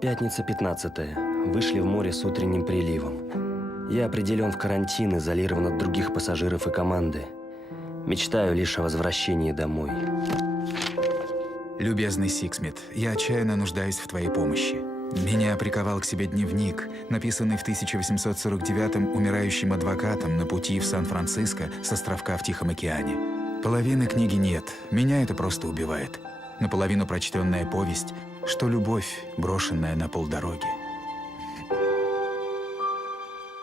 Пятница 15 Вышли в море с утренним приливом. Я определен в карантин, изолирован от других пассажиров и команды. Мечтаю лишь о возвращении домой. Любезный Сиксмит, я отчаянно нуждаюсь в твоей помощи. Меня приковал к себе дневник, написанный в 1849-м умирающим адвокатом на пути в Сан-Франциско с островка в Тихом океане. Половины книги нет, меня это просто убивает. Наполовину прочтенная повесть, что любовь, брошенная на полдороги.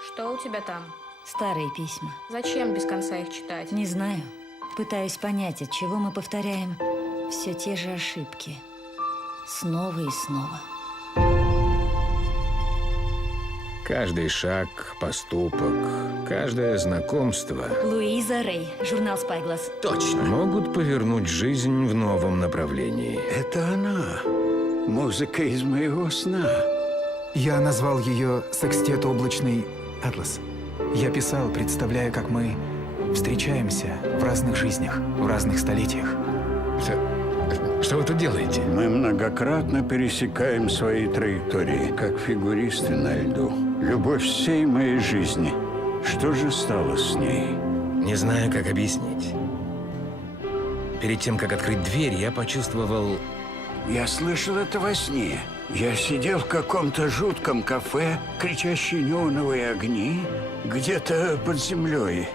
Что у тебя там? Старые письма. Зачем без конца их читать? Не знаю. Пытаюсь понять, от чего мы повторяем все те же ошибки. Снова и снова. Каждый шаг, поступок, каждое знакомство Луиза Рэй, журнал «Спайглас». могут повернуть жизнь в новом направлении. Это она. Музыка из моего сна. Я назвал ее «Секстет облачный атлас». Я писал, представляя, как мы встречаемся в разных жизнях, в разных столетиях. Что, что вы тут делаете? Мы многократно пересекаем свои траектории, как фигуристы на льду. Любовь всей моей жизни. Что же стало с ней? Не знаю, как объяснить. Перед тем, как открыть дверь, я почувствовал... Я слышал это во сне. Я сидел в каком-то жутком кафе, кричащие неоновые огни, где-то под землей.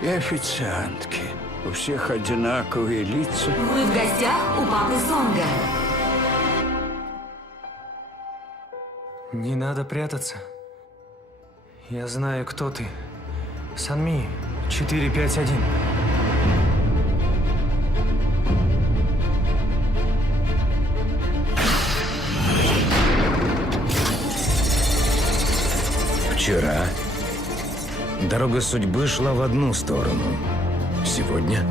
И официантки. У всех одинаковые лица. Вы в гостях у папы Сонга. Не надо прятаться. Я знаю, кто ты. Санми, 451. Вчера дорога судьбы шла в одну сторону. Сегодня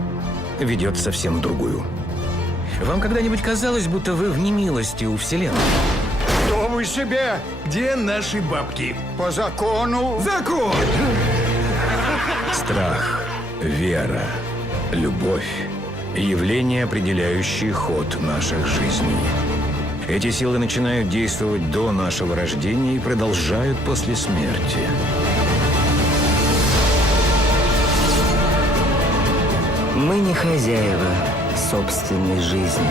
ведет совсем другую. Вам когда-нибудь казалось, будто вы в немилости у Вселенной? Что вы себе Где наши бабки? по закону? Закон! Страх, вера, любовь – явления, определяющие ход наших жизней. Эти силы начинают действовать до нашего рождения и продолжают после смерти. Мы не хозяева собственной жизни.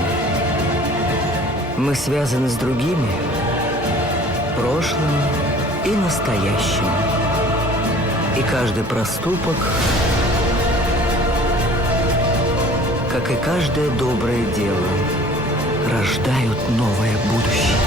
Мы связаны с другими, прошлым и настоящим. И каждый проступок, как и каждое доброе дело, рождают новое будущее.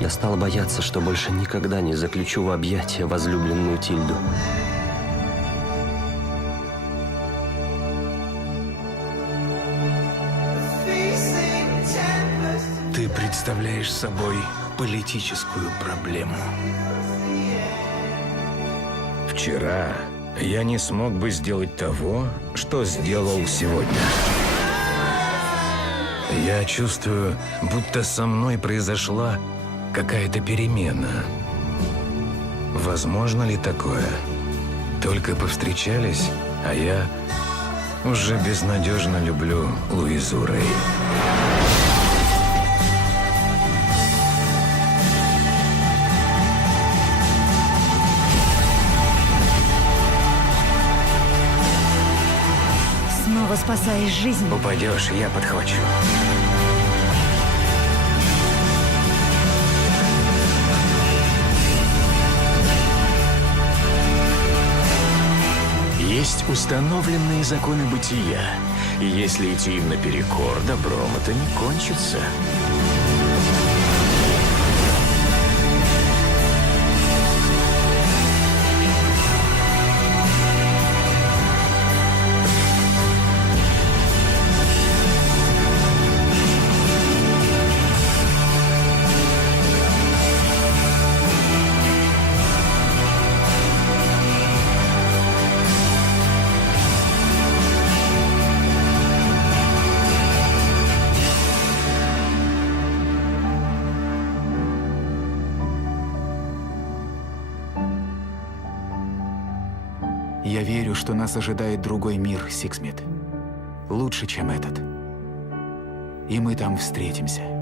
Я стал бояться, что больше никогда не заключу в объятия возлюбленную Тильду. Представляешь собой политическую проблему. Вчера я не смог бы сделать того, что сделал сегодня. Я чувствую, будто со мной произошла какая-то перемена. Возможно ли такое? Только повстречались, а я уже безнадежно люблю Луизу Рэй. Спасаешь жизнь. Упадешь, я подхвачу. Есть установленные законы бытия. И если идти им наперекор, добром это не кончится. Я верю, что нас ожидает другой мир, Сиксмит. Лучше, чем этот. И мы там встретимся.